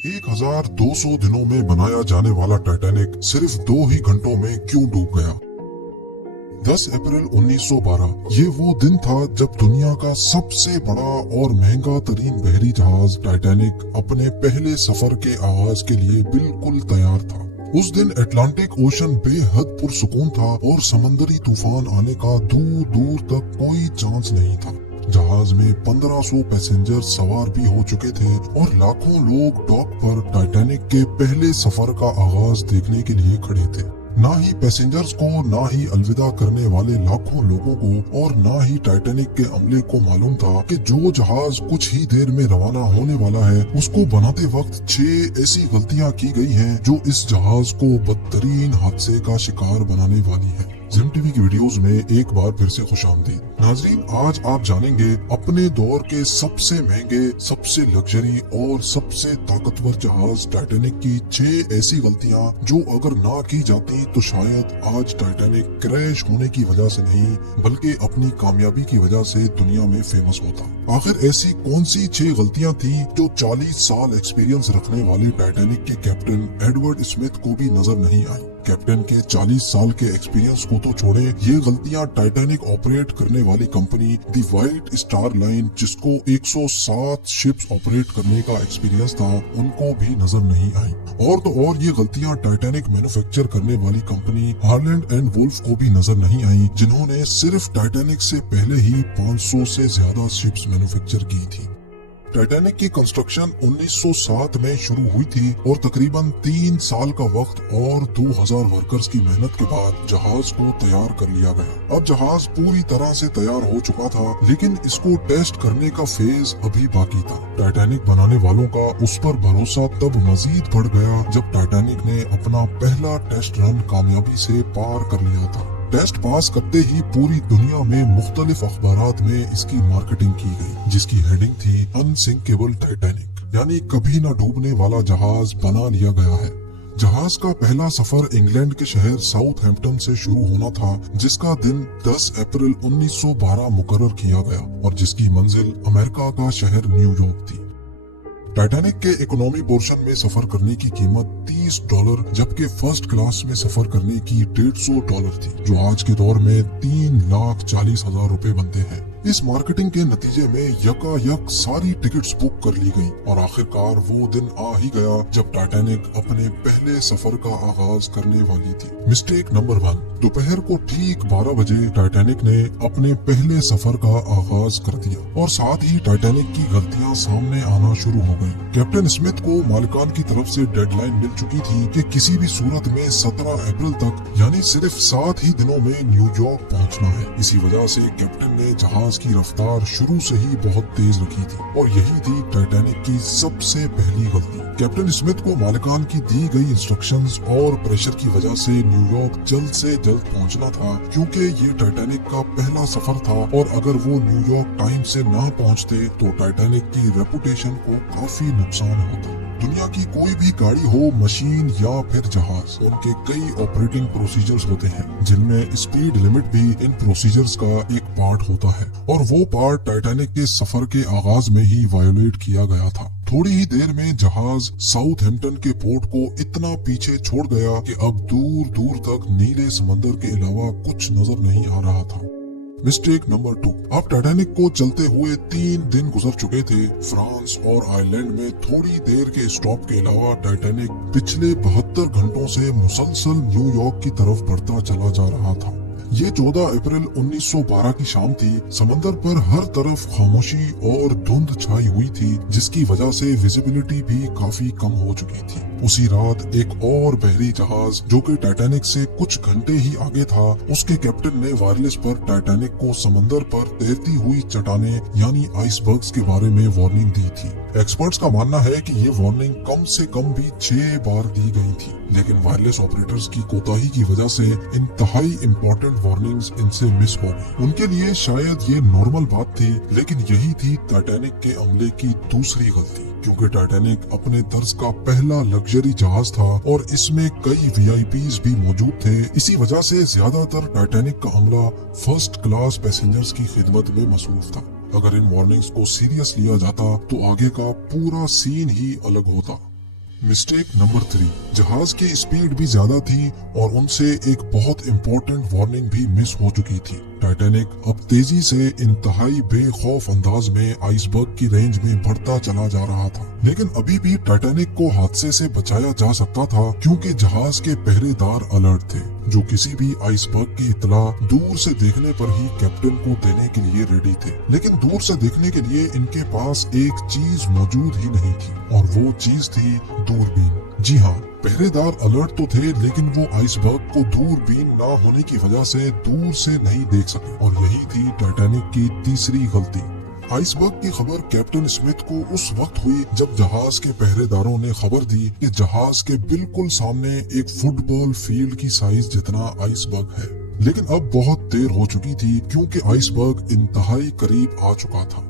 1200 दिनों में बनाया जाने वाला टाइटैनिक सिर्फ 2 ही घंटों में क्यों डूब गया? 10 अप्रैल 1912 ये वो दिन था जब दुनिया का सबसे बड़ा और महंगा तरीन बहरी जहाज टाइटैनिक अपने पहले सफर के आगाज के लिए बिल्कुल तैयार था। उस दिन अटलांटिक ओशन बेहद पुरसुकून था और समंदरी तूफान आने का दूर दूर तक कोई चांस नहीं था। जहाज में 1500 पैसेंजर सवार भी हो चुके थे और लाखों लोग डॉक पर टाइटैनिक के पहले सफर का आगाज देखने के लिए खड़े थे। ना ही पैसेंजर्स को, ना ही अलविदा करने वाले लाखों लोगों को और ना ही टाइटैनिक के अमले को मालूम था कि जो जहाज कुछ ही देर में रवाना होने वाला है उसको बनाते वक्त 6 ऐसी गलतियां की गई हैं जो इस जहाज को बदतरीन हादसे का शिकार बनाने वाली है। जिम टीवी की वीडियोस में एक बार फिर से खुशामदीद। नाजरीन, आज आप जानेंगे अपने दौर के सबसे महंगे, सबसे लग्जरी और सबसे ताकतवर जहाज टाइटैनिक की 6 ऐसी गलतियां जो अगर ना की जाती तो शायद आज टाइटैनिक क्रैश होने की वजह से नहीं बल्कि अपनी कामयाबी की वजह से दुनिया में फेमस होता। आखिर ऐसी कौन सी 6 गलतियां थी जो 40 साल एक्सपीरियंस रखने वाले टाइटैनिक के कैप्टन एडवर्ड स्मिथ को भी नजर नहीं आई? कैप्टन के 40 साल के एक्सपीरियंस को तो छोड़े, ये गलतियां टाइटैनिक ऑपरेट करने वाली कंपनी दी व्हाइट स्टार लाइन, जिसको 107 शिप्स ऑपरेट करने का एक्सपीरियंस था, उनको भी नजर नहीं आई। और तो और ये गलतियां टाइटैनिक मैन्युफैक्चर करने वाली कंपनी हार्लैंड एंड वुल्फ को भी नजर नहीं आई, जिन्होंने सिर्फ टाइटैनिक से पहले ही 500 से ज्यादा शिप्स मैन्युफैक्चर की थी। टाइटैनिक की कंस्ट्रक्शन 1907 में शुरू हुई थी और तकरीबन 3 साल का वक्त और 2000 वर्कर्स की मेहनत के बाद जहाज को तैयार कर लिया गया। अब जहाज पूरी तरह से तैयार हो चुका था, लेकिन इसको टेस्ट करने का फेज अभी बाकी था। टाइटैनिक बनाने वालों का उस पर भरोसा तब मजीद बढ़ गया जब टाइटैनिक ने अपना पहला टेस्ट रन कामयाबी से पार कर लिया था। टेस्ट पास करते ही पूरी दुनिया में मुख्तलिफ अखबारात में इसकी मार्केटिंग की गई, जिसकी हेडिंग थी अनसिंकेबल टाइटैनिक, यानी कभी न डूबने वाला जहाज बना लिया गया है। जहाज का पहला सफर इंग्लैंड के शहर साउथहैम्पटन से शुरू होना था, जिसका दिन 10 अप्रैल 1912 मुकर्रर किया गया और जिसकी मंजिल अमेरिका का शहर न्यूयॉर्क थी। टाइटैनिक के इकोनॉमी पोर्शन में सफर करने की कीमत $30, जबकि फर्स्ट क्लास में सफर करने की $150 थी, जो आज के दौर में 3,40,000 रुपए बनते हैं। इस मार्केटिंग के नतीजे में यकायक सारी टिकट्स बुक कर ली गई और आखिरकार वो दिन आ ही गया जब टाइटैनिक अपने पहले सफर का आगाज करने वाली थी। Mistake number 1। दोपहर को ठीक 12 बजे टाइटैनिक ने अपने पहले सफर का आगाज कर दिया और साथ ही टाइटैनिक की गलतियां सामने आना शुरू हो गई। कैप्टन स्मिथ को मालिकान की तरफ से डेडलाइन मिल चुकी थी कि किसी भी सूरत में 17 अप्रैल तक, यानी सिर्फ 7 ही दिनों में न्यूयॉर्क पहुंचना है। इसी वजह से कैप्टन ने जहाज की रफ्तार शुरू से ही बहुत तेज रखी थी और यही थी टाइटैनिक की सबसे पहली गलती। कैप्टन स्मिथ को मालिकान की दी गई इंस्ट्रक्शंस और प्रेशर की वजह से न्यूयॉर्क जल्द से जल्द पहुंचना था, क्योंकि ये टाइटैनिक का पहला सफर था और अगर वो न्यूयॉर्क टाइम से ना पहुंचते तो टाइटैनिक की रेपुटेशन को काफी नुकसान होता। दुनिया की कोई भी गाड़ी हो, मशीन या फिर जहाज, उनके कई ऑपरेटिंग प्रोसीजर्स होते हैं, जिनमें स्पीड लिमिट भी इन प्रोसीजर्स का एक पार्ट होता है और वो पार्ट टाइटैनिक के सफर के आगाज में ही वायोलेट किया गया था। थोड़ी ही देर में जहाज साउथहैम्पटन के पोर्ट को इतना पीछे छोड़ गया कि अब दूर दूर तक नीले समंदर के अलावा कुछ नजर नहीं आ रहा था। Mistake number 2। अब टाइटैनिक को चलते हुए 3 दिन गुजर चुके थे। फ्रांस और आयरलैंड में थोड़ी देर के स्टॉप के अलावा टाइटैनिक पिछले 72 घंटों से मुसलसल न्यूयॉर्क की तरफ बढ़ता चला जा रहा था। ये 14 अप्रैल 1912 की शाम थी। समंदर पर हर तरफ खामोशी और धुंध छाई हुई थी, जिसकी वजह से विजिबिलिटी भी काफी कम हो चुकी थी। उसी रात एक और बहरी जहाज जो कि टाइटैनिक से कुछ घंटे ही आगे था, उसके कैप्टन ने वायरलेस पर टाइटैनिक को समंदर पर तैरती हुई चट्टानें यानी आइसबर्ग्स के बारे में वार्निंग दी थी। एक्सपर्ट्स का मानना है कि ये वार्निंग कम से कम भी 6 बार दी गई थी, लेकिन वायरलेस ऑपरेटर्स की कोताही की वजह से इंतहाई इम्पोर्टेंट वार्निंग्स इनसे मिस हो गई। उनके लिए शायद ये नॉर्मल बात थी, लेकिन यही थी टाइटैनिक के अमले की दूसरी गलती, क्योंकि टाइटैनिक अपने तर्ज का पहला लग्जरी जहाज था और इसमें कई वीआईपीज भी मौजूद थे। इसी वजह से ज्यादातर टाइटैनिक का अमला फर्स्ट क्लास पैसेंजर्स की खिदमत में मसरूफ था। अगर इन वार्निंग्स को सीरियस लिया जाता तो आगे का पूरा सीन ही अलग होता। मिस्टेक नंबर 3, जहाज की स्पीड भी ज्यादा थी और उनसे एक बहुत इंपॉर्टेंट वार्निंग भी मिस हो चुकी थी। टाइटैनिक अब तेजी से इंतहाई बेखौफ अंदाज में आइसबर्ग की रेंज में बढ़ता चला जा रहा था, लेकिन अभी भी टाइटैनिक को हादसे से बचाया जा सकता था क्योंकि जहाज के पहरेदार अलर्ट थे, जो किसी भी आइसबर्ग की इत्तला दूर से देखने पर ही कैप्टन को देने के लिए रेडी थे। लेकिन दूर से देखने के लिए इनके पास एक चीज मौजूद ही नहीं थी और वो चीज थी दूरबीन। जी हाँ, पहरेदार अलर्ट तो थे, लेकिन वो आइसबर्ग को दूरबीन ना होने की वजह से दूर से नहीं देख सके और यही थी टाइटैनिक की तीसरी गलती। आइसबर्ग की खबर कैप्टन स्मिथ को उस वक्त हुई जब जहाज के पहरेदारों ने खबर दी कि जहाज के बिल्कुल सामने एक फुटबॉल फील्ड की साइज जितना आइसबर्ग है। लेकिन अब बहुत देर हो चुकी थी क्योंकि आइसबर्ग इंतहाई करीब आ चुका था।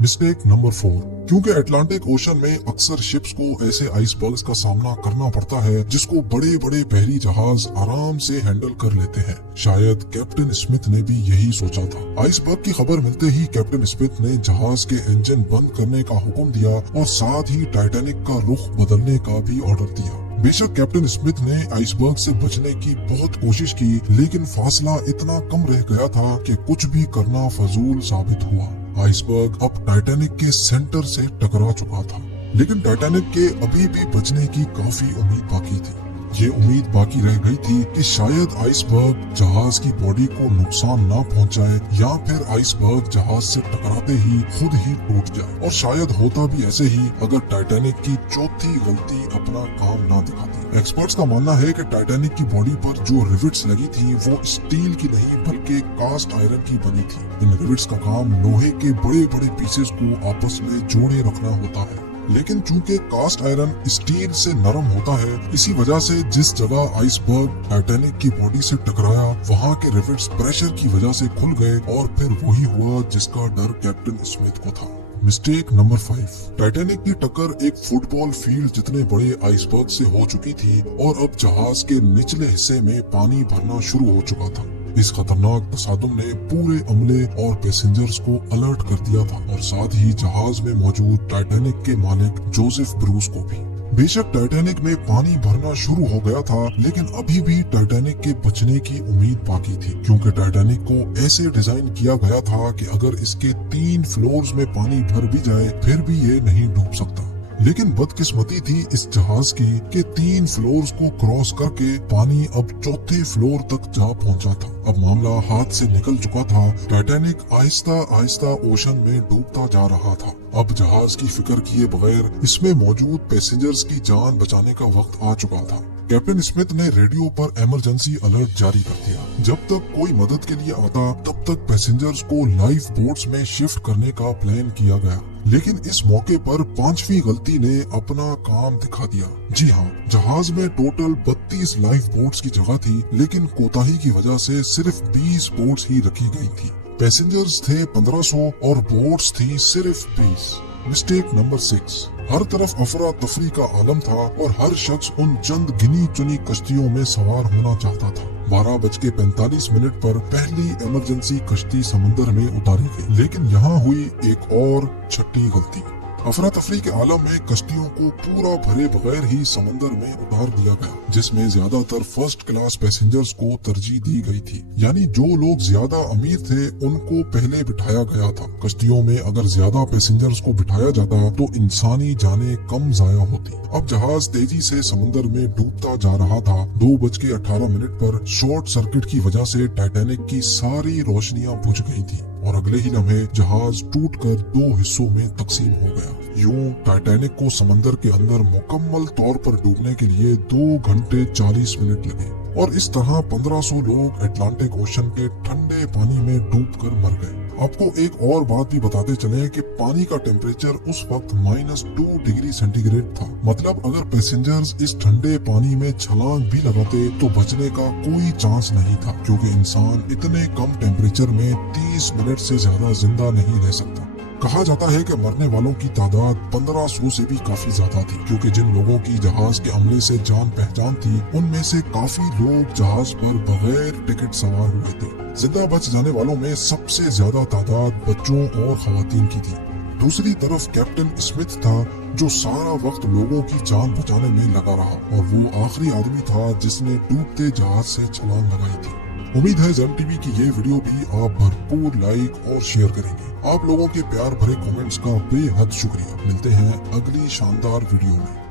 मिस्टेक नंबर 4, क्योंकि अटलांटिक ओशन में अक्सर शिप्स को ऐसे आइसबर्ग्स का सामना करना पड़ता है जिसको बड़े बड़े बहरी जहाज आराम से हैंडल कर लेते हैं। शायद कैप्टन स्मिथ ने भी यही सोचा था। आइसबर्ग की खबर मिलते ही कैप्टन स्मिथ ने जहाज के इंजन बंद करने का हुक्म दिया और साथ ही टाइटैनिक का रुख बदलने का भी ऑर्डर दिया। बेशक कैप्टन स्मिथ ने आइसबर्ग से बचने की बहुत कोशिश की, लेकिन फासला इतना कम रह गया था कि कुछ भी करना फजूल साबित हुआ। आइसबर्ग अब टाइटैनिक के सेंटर से टकरा चुका था, लेकिन टाइटैनिक के अभी भी बचने की काफी उम्मीद बाकी थी। ये उम्मीद बाकी रह गई थी कि शायद आइसबर्ग जहाज की बॉडी को नुकसान ना पहुंचाए या फिर आइसबर्ग जहाज से टकराते ही खुद ही टूट जाए। और शायद होता भी ऐसे ही अगर टाइटैनिक की चौथी गलती अपना काम ना दिखाती। एक्सपर्ट्स का मानना है कि टाइटैनिक की बॉडी पर जो रिविट्स लगी थी वो स्टील की नहीं बल्कि कास्ट आयरन की बनी थी। इन रिविट्स का काम लोहे के बड़े बड़े पीसेस को आपस में जोड़े रखना होता है, लेकिन चूंकि कास्ट आयरन स्टील से नरम होता है, इसी वजह से जिस जगह आइसबर्ग टाइटैनिक की बॉडी से टकराया वहां के रिवेट्स प्रेशर की वजह से खुल गए और फिर वही हुआ जिसका डर कैप्टन स्मिथ को था। मिस्टेक नंबर 5, टाइटैनिक की टक्कर एक फुटबॉल फील्ड जितने बड़े आइसबर्ग से हो चुकी थी और अब जहाज के निचले हिस्से में पानी भरना शुरू हो चुका था। इस खतरनाक तसादुम ने पूरे अमले और पैसेंजर्स को अलर्ट कर दिया था और साथ ही जहाज में मौजूद टाइटैनिक के मालिक जोसेफ ब्रूस को भी। बेशक टाइटैनिक में पानी भरना शुरू हो गया था, लेकिन अभी भी टाइटैनिक के बचने की उम्मीद बाकी थी, क्योंकि टाइटैनिक को ऐसे डिजाइन किया गया था कि अगर इसके 3 फ्लोर्स में पानी भर भी जाए फिर भी ये नहीं डूब सकता। लेकिन बदकिस्मती थी इस जहाज की कि 3 फ्लोर्स को क्रॉस करके पानी अब चौथे फ्लोर तक जा पहुंचा था। अब मामला हाथ से निकल चुका था। टाइटैनिक आहिस्ता आहिस्ता ओशन में डूबता जा रहा था। अब जहाज की फिक्र किए बगैर इसमें मौजूद पैसेंजर्स की जान बचाने का वक्त आ चुका था। कैप्टन स्मिथ ने रेडियो पर इमरजेंसी अलर्ट जारी कर दिया। जब तक कोई मदद के लिए आता तब तक पैसेंजर्स को लाइफ बोट्स में शिफ्ट करने का प्लान किया गया, लेकिन इस मौके पर 5वीं गलती ने अपना काम दिखा दिया। जी हाँ, जहाज में टोटल 32 लाइफ बोट्स की जगह थी, लेकिन कोताही की वजह से सिर्फ 20 बोट्स ही रखी गई थी। पैसेंजर्स थे 1500 और बोट्स थी सिर्फ 20। मिस्टेक नंबर 6, हर तरफ अफरा तफरी का आलम था और हर शख्स उन चंद गिनी चुनी कश्तियों में सवार होना चाहता था। 12:45 पर पहली इमरजेंसी कश्ती समुद्र में उतारी गई, लेकिन यहाँ हुई एक और छठी गलती। अफरा तफरी के आलम में कश्तियों को पूरा भरे बगैर ही समंदर में उतार दिया गया, जिसमें ज्यादातर फर्स्ट क्लास पैसेंजर्स को तरजीह दी गई थी। यानी जो लोग ज्यादा अमीर थे उनको पहले बिठाया गया था। कश्तियों में अगर ज्यादा पैसेंजर्स को बिठाया जाता तो इंसानी जानें कम जाया होती। अब जहाज तेजी से समंदर में डूबता जा रहा था। 2:18 पर शॉर्ट सर्किट की वजह से टाइटैनिक की सारी रोशनियां बुझ गई थी और अगले ही लम्हे जहाज टूटकर 2 हिस्सों में तकसीम हो गया। यूं टाइटैनिक को समंदर के अंदर मुकम्मल तौर पर डूबने के लिए 2 घंटे 40 मिनट लगे और इस तरह 1500 लोग अटलांटिक ओशन के ठंडे पानी में डूबकर मर गए। आपको एक और बात भी बताते चले कि पानी का टेम्परेचर उस वक्त -2 डिग्री सेंटीग्रेड था। मतलब अगर पैसेंजर्स इस ठंडे पानी में छलांग भी लगाते तो बचने का कोई चांस नहीं था, क्योंकि इंसान इतने कम टेम्परेचर में 30 मिनट से ज्यादा जिंदा नहीं रह सकता। कहा जाता है कि मरने वालों की तादाद 1500 से भी काफी ज्यादा थी, क्योंकि जिन लोगों की जहाज के अमले से जान पहचान थी उनमें से काफी लोग जहाज पर बगैर टिकट सवार हुए थे। जिंदा बच जाने वालों में सबसे ज्यादा तादाद बच्चों और खवातीन की थी। दूसरी तरफ कैप्टन स्मिथ था जो सारा वक्त लोगों की जान बचाने में लगा रहा और वो आखिरी आदमी था जिसने डूबते जहाज से छलांग लगाई थी। उम्मीद है ज़ेम टीवी की ये वीडियो भी आप भरपूर लाइक और शेयर करेंगे। आप लोगों के प्यार भरे कमेंट्स का बेहद शुक्रिया। मिलते हैं अगली शानदार वीडियो में।